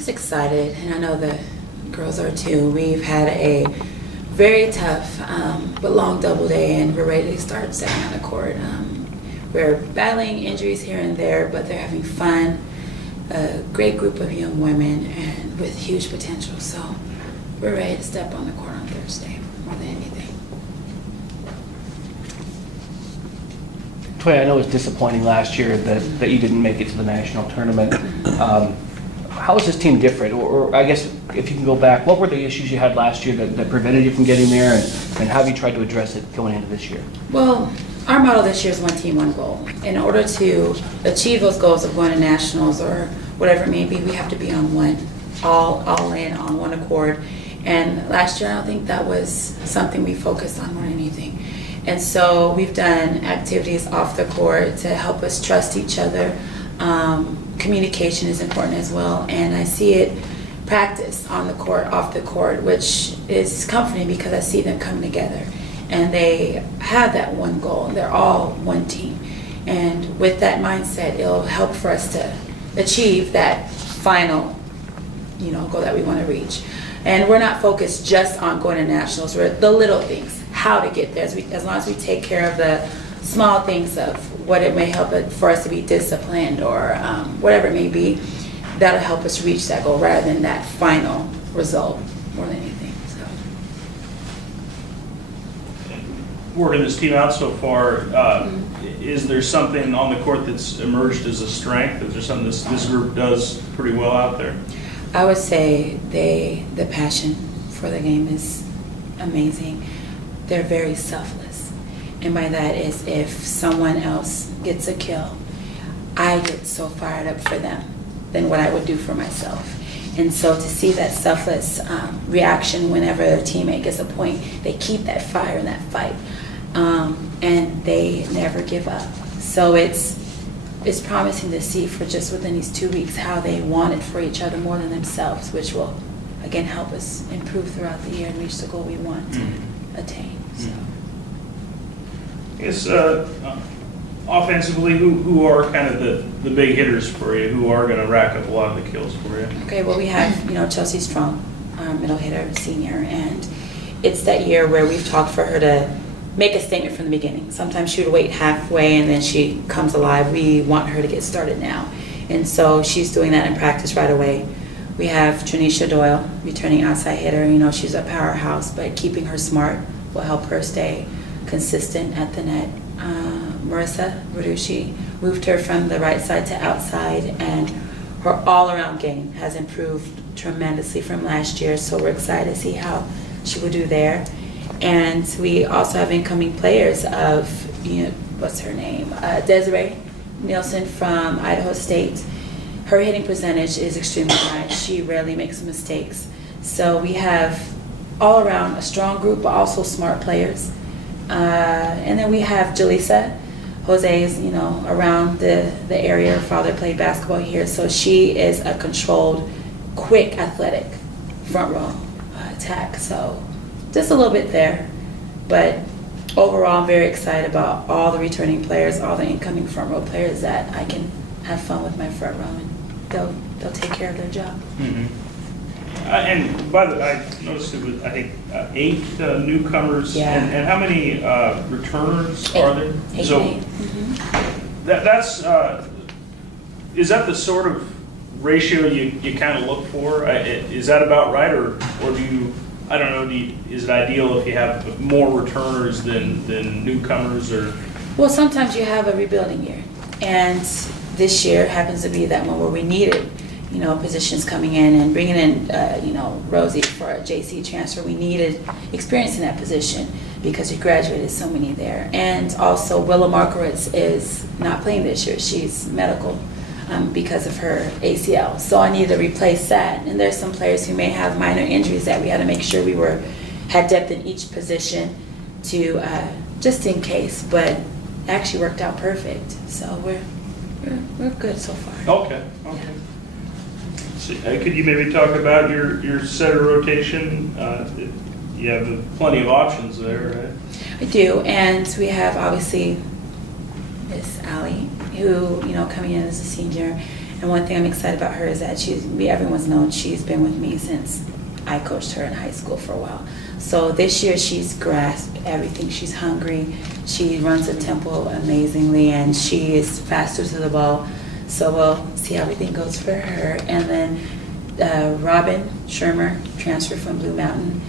Just excited, and I know the girls are too. We've had a very tough but long double day, and we're ready to start stepping on the court. We're battling injuries here and there, but they're having fun. A great group of young women and with huge potential. So we're ready to step on the court on Thursday more than anything. LaToya, I know it was disappointing last year that you didn't make it to the national tournament. How is this team different? Or I guess if you can go back, what were the issues you had last year that prevented you from getting there, and how have you tried to address it going into this year? Well, our motto this year is one team, one goal. In order to achieve those goals of going to nationals or whatever it may be, we have to be on one, all in, on one accord. And last year, I don't think that was something we focused on more than anything. And so we've done activities off the court to help us trust each other. Communication is important as well, and I see it practiced on the court, off the court, which is comforting because I see them coming together. And they have that one goal, and they're all one team. And with that mindset, it'll help for us to achieve that final, goal that we want to reach. And we're not focused just on going to nationals. We're the little things, how to get there. As long as we take care of the small things of what it may help for us to be disciplined or whatever it may be, that'll help us reach that goal rather than that final result more than anything. Working this team out so far, is there something on the court that's emerged as a strength? Is there something this group does pretty well out there? I would say the passion for the game is amazing. They're very selfless. And by that is if someone else gets a kill, I get so fired up for them than what I would do for myself. And so to see that selfless reaction whenever their teammate gets a point, they keep that fire in that fight. And they never give up. So it's promising to see for just within these 2 weeks how they want it for each other more than themselves, which will, again, help us improve throughout the year and reach the goal we want to attain. So. I guess offensively, who are kind of the big hitters for you, who are going to rack up a lot of the kills for you? Okay, well, we have, Chelsea Strong, our middle hitter, senior, and it's that year where we've talked for her to make a statement from the beginning. Sometimes she would wait halfway and then she comes alive. We want her to get started now. And so she's doing that in practice right away. We have Tranisha Doyle, returning outside hitter. She's a powerhouse, but keeping her smart will help her stay consistent at the net. Marissa Raducci, moved her from the right side to outside, and her all-around game has improved tremendously from last year, so we're excited to see how she will do there. And we also have incoming players of, what's her name? Desiree Nielsen from Idaho State. Her hitting percentage is extremely high. She rarely makes mistakes. So we have all around a strong group, but also smart players. And then we have Jaleesa. Jose's, around the area. Her father played basketball here. So she is a controlled, quick, athletic front row attack. So just a little bit there. But overall, I'm very excited about all the returning players, all the incoming front row players that I can have fun with my front row, and they'll take care of their job. Mm-hmm. And by the way, I noticed it was, I think, 8 newcomers. Yeah. And how many returners are there? 8 So and 8. Mm-hmm. that's is that the sort of ratio you kind of look for? Is that about right, or do you? I don't know. Is it ideal if you have more returners than newcomers, or? Well, sometimes you have a rebuilding year, and this year happens to be that one where we needed, positions coming in and bringing in, Rosie for a JC transfer. We needed experience in that position because we graduated so many there. And also Willa Markowitz is not playing this year. She's medical because of her ACL. So I needed to replace that. And there's some players who may have minor injuries that we had to make sure we had depth in each position to just in case. But it actually worked out perfect. So we're good so far. Okay. So, could you maybe talk about your setter rotation? You have plenty of options there, right? I do, and we have obviously Miss Ali, who coming in as a senior, And one thing I'm excited about her is that everyone's known she's been with me since I coached her in high school for a while. So this year she's grasped everything. She's hungry. She runs the tempo amazingly, and she is faster to the ball. So we'll see how everything goes for her. And then Robin Shermer, transfer from Blue Mountain,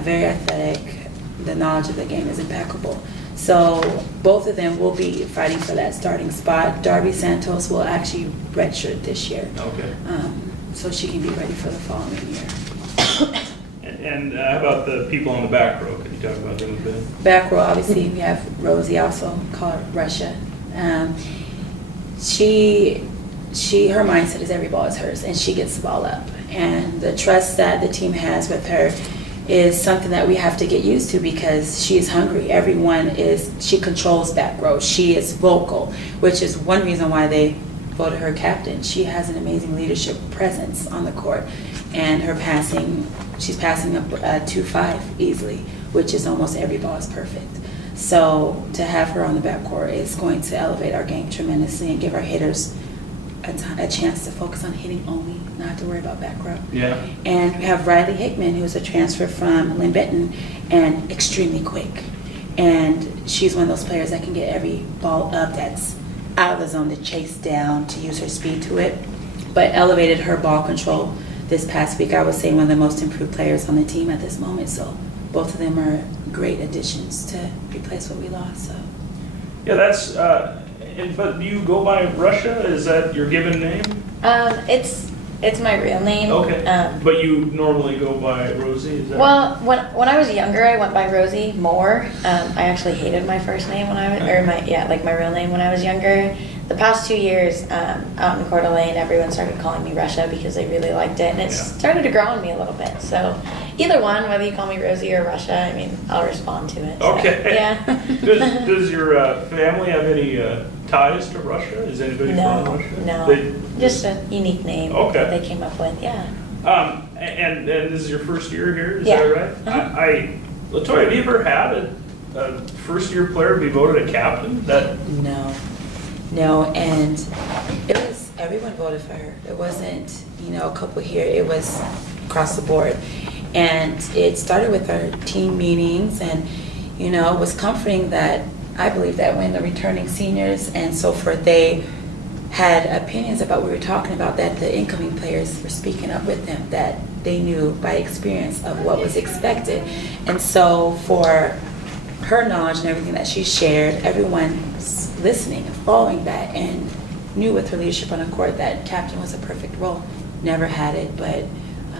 very athletic. The knowledge of the game is impeccable. So both of them will be fighting for that starting spot. Darby Santos will actually redshirt this year. Okay. So she can be ready for the following year. And how about the people on the back row? Can you talk about them a bit? Back row, obviously, we have Rosie, also called Russia. Her mindset is every ball is hers, and she gets the ball up. And the trust that the team has with her is something that we have to get used to, because she is hungry. She controls back row. She is vocal, which is one reason why they voted her captain. She has an amazing leadership presence on the court, and her passing, she's passing up 2-5 easily, which is almost every ball is perfect. So to have her on the backcourt is going to elevate our game tremendously and give our hitters a chance to focus on hitting only, not have to worry about back row. Yeah. And we have Riley Hickman, who's a transfer from Lynn Benton, and extremely quick. And she's one of those players that can get every ball up that's out of the zone to chase down, to use her speed to it, but elevated her ball control this past week. I would say one of the most improved players on the team at this moment. So both of them are great additions to replace what we lost. So. Yeah, that's. But do you go by Russia? Is that your given name? It's my real name. Okay. But you normally go by Rosie? Is that Well, when I was younger, I went by Rosie more. I actually hated my first name when I was, or my real name when I was younger. The past 2 years, out in Coeur d'Alene, everyone started calling me Russia because they really liked it, and it started to grow on me a little bit. So either one, whether you call me Rosie or Russia, I mean, I'll respond to it. So, Okay. yeah. Does your family have any ties to Russia? Is anybody from Russia? No. Just a unique name that they came up with, yeah. And this is your first year here, is Yeah. that right? Uh-huh. LaToya, have you ever had a first-year player be voted a captain? No, and everyone voted for her. It wasn't, a couple here, it was across the board. And it started with our team meetings, and, it was comforting that I believe that when the returning seniors and so forth, they had opinions about what we were talking about, that the incoming players were speaking up with them, that they knew by experience of what was expected. And so for her knowledge and everything that she shared, everyone's listening and following that, and knew with her leadership on the court that captain was a perfect role. Never had it, but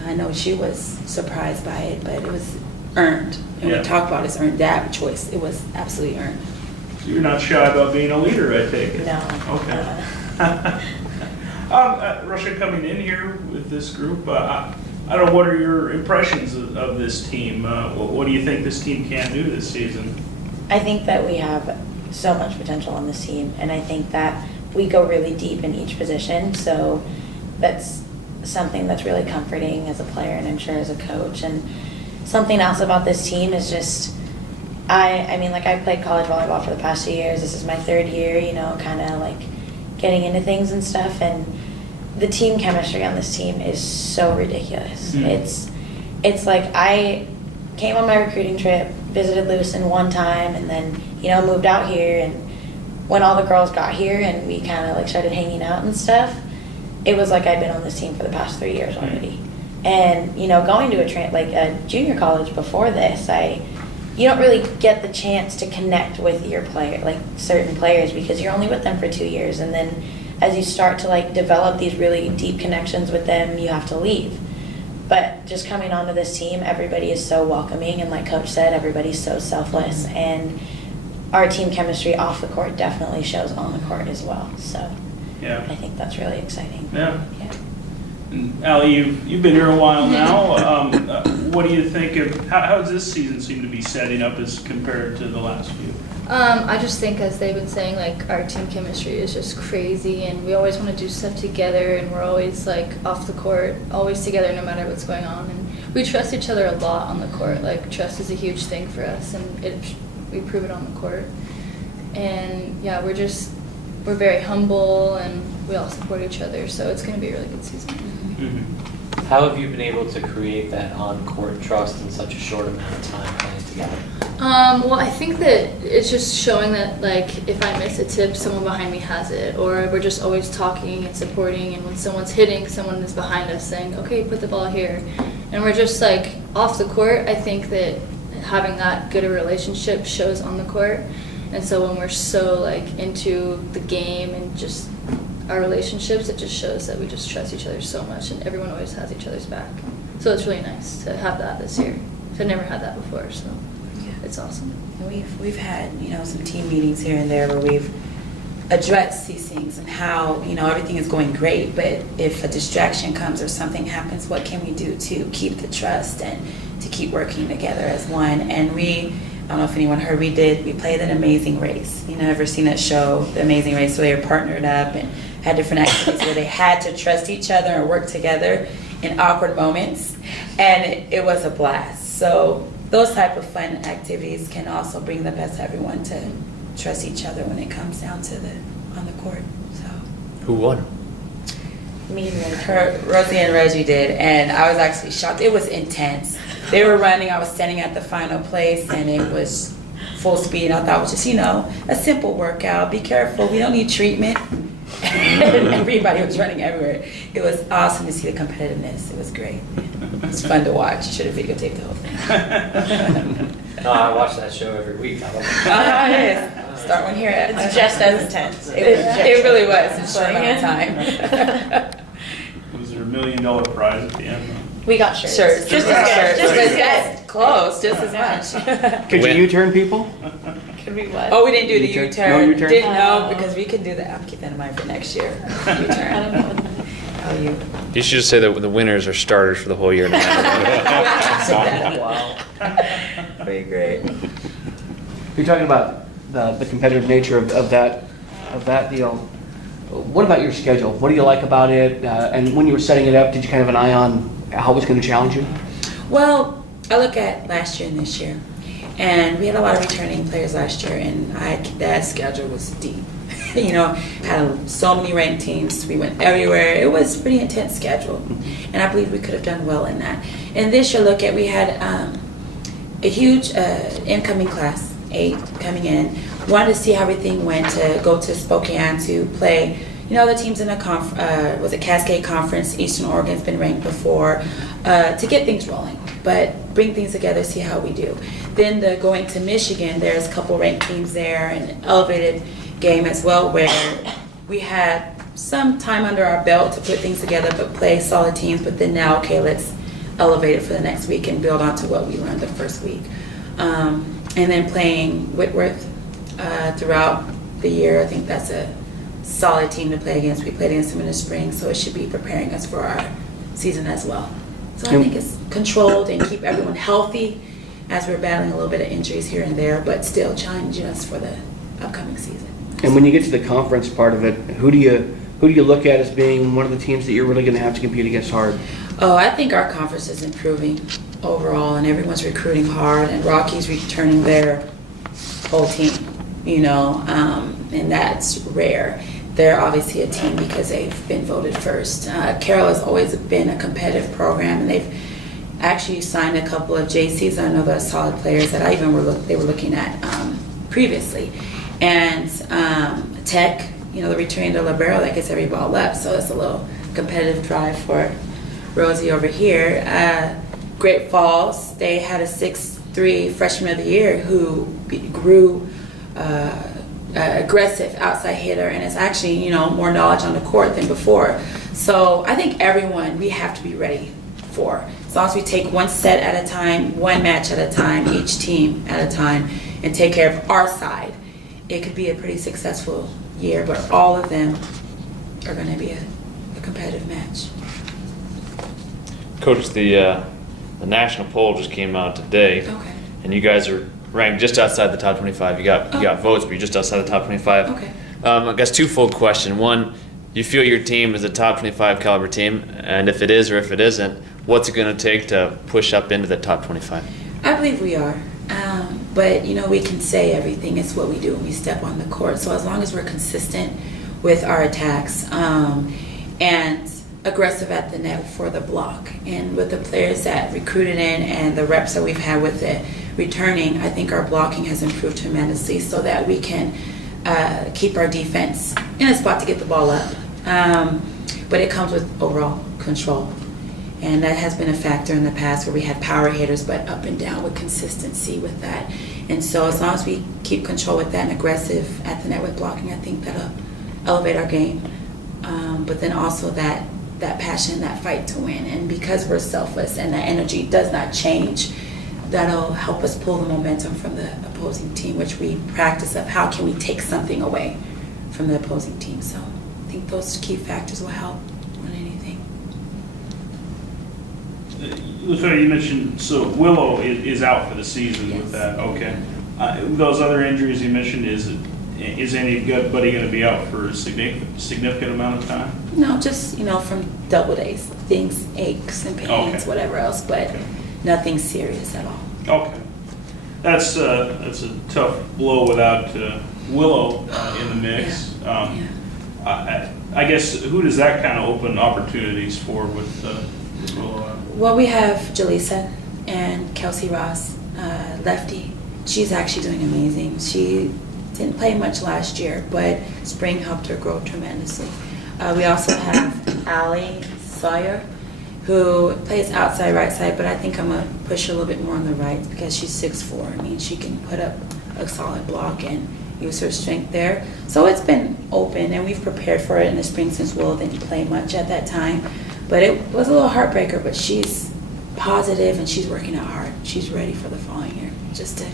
I know she was surprised by it, but it was earned. And we talk about it's earned, that choice. It was absolutely earned. So you're not shy about being a leader, I take it? No. Okay. Russia coming in here with this group, I don't know, what are your impressions of this team? What do you think this team can do this season? I think that we have so much potential on this team, and I think that we go really deep in each position, so that's something that's really comforting as a player, and I'm sure as a coach. And something else about this team is just, I've played college volleyball for the past 2 years. This is my 3rd year, kind of like getting into things and stuff, and the team chemistry on this team is so ridiculous. It's like I came on my recruiting trip, visited Lewiston one time, and then moved out here, and when all the girls got here and we kind of like started hanging out and stuff, it was like I'd been on this team for the past 3 years already. And going to a junior college before this, you don't really get the chance to connect with your player, like certain players, because you're only with them for 2 years, and then as you start to develop these really deep connections with them, you have to leave. But just coming onto this team, everybody is so welcoming, and like Coach said, everybody's so selfless, and our team chemistry off the court definitely shows on the court as well. So I think that's really exciting. Yeah. And Ali, you've been here a while now. What do you think of how does this season seem to be setting up as compared to the last few? I just think, as they've been saying, our team chemistry is just crazy, and we always want to do stuff together, and we're always off the court, always together no matter what's going on, and we trust each other a lot on the court. Trust is a huge thing for us, and we prove it on the court. And yeah, we're we're very humble and we all support each other. So it's going to be a really good season. Mhm. How have you been able to create that on-court trust in such a short amount of time playing together? Well, I think that it's just showing that, like, if I miss a tip, someone behind me has it, or we're just always talking and supporting, and when someone's hitting, someone is behind us saying, okay, put the ball here. And we're just, like, off the court. I think that having that good a relationship shows on the court. And so when we're so, like, into the game and just our relationships, it just shows that we just trust each other so much, and everyone always has each other's back. So it's really nice to have that this year. I've never had that before, so it's awesome. We've had, some team meetings here and there where we've addressed these things and how, everything is going great, but if a distraction comes or something happens, what can we do to keep the trust and to keep working together as one? And I don't know if anyone heard, we played an Amazing Race. Ever seen that show, The Amazing Race, where they were partnered up and had different activities where they had to trust each other and work together in awkward moments, and it was a blast. So those type of fun activities can also bring the best of everyone to trust each other when it comes down to on the court. So Who won? Me and Rosie and Reggie did, and I was actually shocked. It was intense. They were running. I was standing at the final place, and it was full speed. I thought it was just, a simple workout. Be careful. We don't need treatment. And everybody was running everywhere. It was awesome to see the competitiveness. It was great. It was fun to watch. Should have videotaped the whole thing. No, I watch that show every week. I love it. It is. Start one here. It's just as intense. It really was in a short amount of time. Was there $1 million prize at the end? We got shirts. Shirts. Just as good. Just as good. Yes, close, just as much. Could you U-turn people? Could we what? Oh, we didn't do the U-turn? U-turn. No U-turn? Didn't know, because we could do that. I'll keep that in mind for next year. U-turn. I don't know what that is. Oh, you. You should just say that the winners are starters for the whole year. No matter Wow. That'd be great. You're talking about the competitive nature of that deal. What about your schedule? What do you like about it? And when you were setting it up, did you kind of have an eye on how it was going to challenge you? Well, I look at last year and this year, and we had a lot of returning players last year, and that schedule was deep. Had so many ranked teams. We went everywhere. It was a pretty intense schedule, and I believe we could have done well in that. And this year, we had a huge incoming class, 8 coming in. Wanted to see how everything went, to go to Spokane to play. The teams in the was it Cascade Conference. Eastern Oregon's been ranked before, to get things rolling, but bring things together, see how we do. Then going to Michigan, there's a couple ranked teams there, and elevated game as well, where we had some time under our belt to put things together, but play solid teams. But then now, okay, let's elevate it for the next week and build onto what we learned the first week. And then playing Whitworth throughout the year. I think that's a solid team to play against. We played against them in the spring, so it should be preparing us for our season as well. So I think it's controlled and keep everyone healthy as we're battling a little bit of injuries here and there, but still challenging us for the upcoming season. And when you get to the conference part of it, who do you look at as being one of the teams that you're really going to have to compete against hard? Oh, I think our conference is improving overall, and everyone's recruiting hard, and Rocky's returning their whole team, and that's rare. They're obviously a team because they've been voted first. Carroll has always been a competitive program, and they've actually signed a couple of JCs. I know they're solid players that they were looking at previously. And Tech, the returning to Libero that gets every ball up, so it's a little competitive drive for Rosie over here. Great Falls, they had a 6'3" freshman of the year who grew aggressive outside hitter, and it's actually more knowledge on the court than before. So I think we have to be ready for. As long as we take one set at a time, one match at a time, each team at a time, and take care of our side, it could be a pretty successful year, but all of them are going to be a competitive match. Coach, the national poll just came out today, Okay. and you guys are ranked just outside the top 25. You got votes, but you're just outside the top 25. Okay. I guess twofold question. One, you feel your team is a top 25 caliber team, and if it is or if it isn't, what's it going to take to push up into the top 25? I believe we are. But, we can say everything. It's what we do when we step on the court. So as long as we're consistent with our attacks, and aggressive at the net for the block. And with the players that recruited in and the reps that we've had with it returning, I think our blocking has improved tremendously so that we can keep our defense in a spot to get the ball up. But it comes with overall control. And that has been a factor in the past where we had power hitters, but up and down with consistency with that. And so as long as we keep control with that and aggressive at the net with blocking, I think that'll elevate our game. But then also that passion, that fight to win. And because we're selfless and that energy does not change, that'll help us pull the momentum from the opposing team, which we practice of how can we take something away from the opposing team. So I think those key factors will help on anything. LaToya, you mentioned, so Willow is out for the season with that, okay. Those other injuries you mentioned, is anybody going to be out for a significant amount of time? No, just, from double days, things, aches and pains, Okay. whatever else, but Okay. nothing serious at all. Okay. That's a tough blow without Willow in the mix. I guess, who does that kind of open opportunities for with Willow out? Well, we have Jaleesa and Kelsey Ross, lefty. She's actually doing amazing. She didn't play much last year, but spring helped her grow tremendously. We also have Ali Sawyer, who plays outside right side, but I think I'm going to push her a little bit more on the right because she's 6'4". I mean, she can put up a solid block and use her strength there. So it's been open, and we've prepared for it in the spring since Will didn't play much at that time. But it was a little heartbreaker, but she's positive and she's working out hard. She's ready for the following year, just to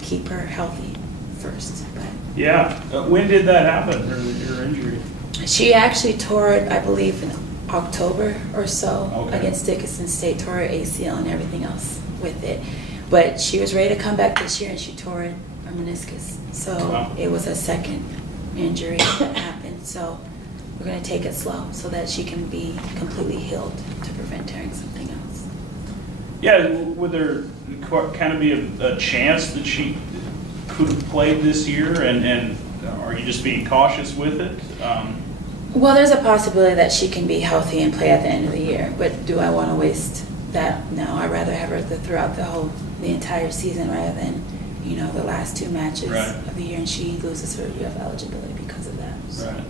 keep her healthy first. But Yeah. When did that happen, her injury? she actually tore it, I believe, in October or so Okay. against Dickinson State, tore her ACL and everything else with it. But she was ready to come back this year and she tore her meniscus. So Wow. it was a second injury that happened. So we're going to take it slow so that she can be completely healed to prevent tearing something else. Yeah, would there kind of be a chance that she could have played this year, and are you just being cautious with it? Well, there's a possibility that she can be healthy and play at the end of the year, but do I want to waste that? No, I'd rather have her throughout the entire season rather than, the last two matches Right. of the year, and she loses her year of eligibility because of that. So. Right.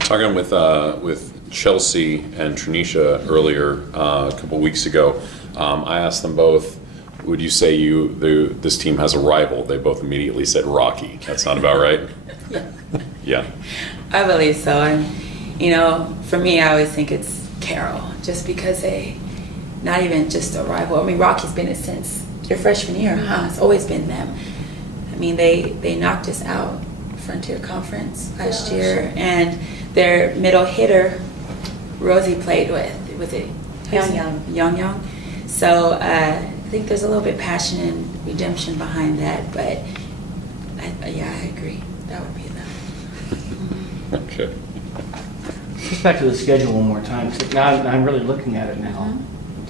Talking with Chelsea and Trinisha earlier, a couple weeks ago, I asked them both, would you say this team has a rival? They both immediately said Rocky. That sound about right? Yeah. I believe so. And, for me, I always think it's Carroll, just because not even just a rival. I mean, Rocky's been it since their freshman year, huh? It's always been them. I mean, they knocked us out Frontier Conference last year, and their middle hitter, Rosie, played with, was it? Young. So I think there's a little bit passion and redemption behind that, but I agree. That would be them. Okay. Just back to the schedule one more time. 'Cause now I'm really looking at it now.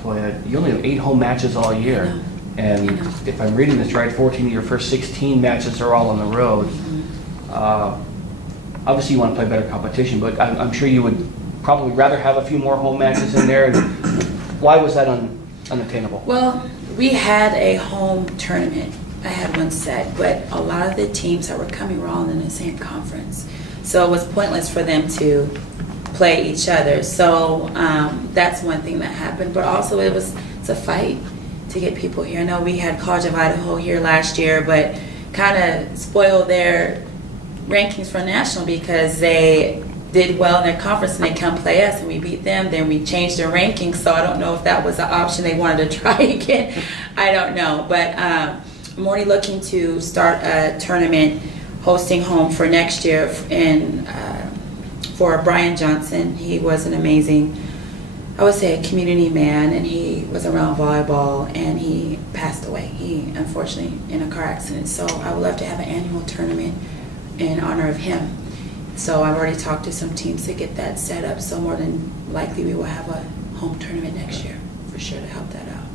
Toya, you only have 8 home matches all year. I know. And I know. if I'm reading this right, 14 of your first 16 matches are all on the road. Obviously, you want to play better competition, but I'm sure you would probably rather have a few more home matches in there. And why was that unattainable? Well, we had a home tournament. I had one set, but a lot of the teams that were coming were all in the same conference. So it was pointless for them to play each other. So that's one thing that happened. But also it's a fight to get people here. I know we had College of Idaho here last year, but kind of spoiled their rankings for national because they did well in their conference and they come play us and we beat them. Then we changed their rankings. So I don't know if that was an option they wanted to try again. I don't know. But I'm already looking to start a tournament hosting home for next year for Brian Johnson. He was an amazing, I would say, a community man, and he was around volleyball, and he passed away. He, unfortunately, in a car accident. So I would love to have an annual tournament in honor of him. So I've already talked to some teams to get that set up. So more than likely we will have a home tournament next year for sure to help that out.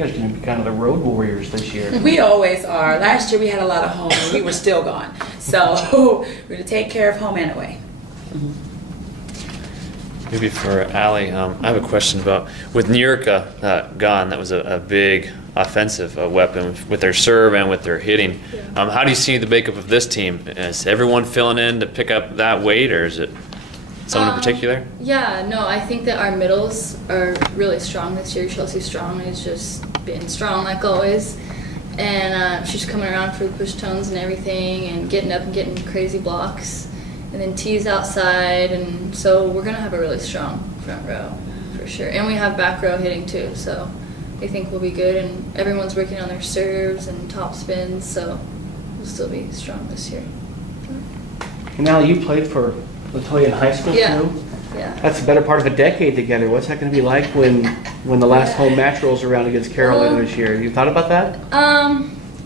guys are going to be kind of the road warriors this year. We always are. Last year we had a lot of home and we were still gone. So we're going to take care of home and away. Maybe for Ali, I have a question about, with Nurka gone, that was a big offensive weapon with their serve and with their hitting. How do you see the makeup of this team? Is everyone filling in to pick up that weight, or is it someone in particular? Yeah, no, I think that our middles are really strong this year. Chelsea Strong has just been strong like always. And she's coming around for the push tones and everything and getting up and getting crazy blocks. And then T's outside, and so we're going to have a really strong front row for sure. And we have back row hitting too, so I think we'll be good. And everyone's working on their serves and top spins, so we'll still be strong this year. And now you played for LaToya in high school Yeah. too? Yeah. That's the better part of a decade together. What's that going to be like when the last home match rolls around against Carolina this year? You thought about that?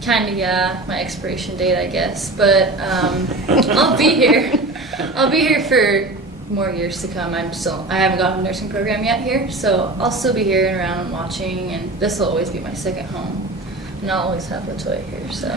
Kind of, yeah. My expiration date, I guess. But I'll be here. I'll be here for more years to come. I haven't gotten a nursing program yet here, so I'll still be here and around and watching, and this will always be my second home. And I'll always have LaToya here, so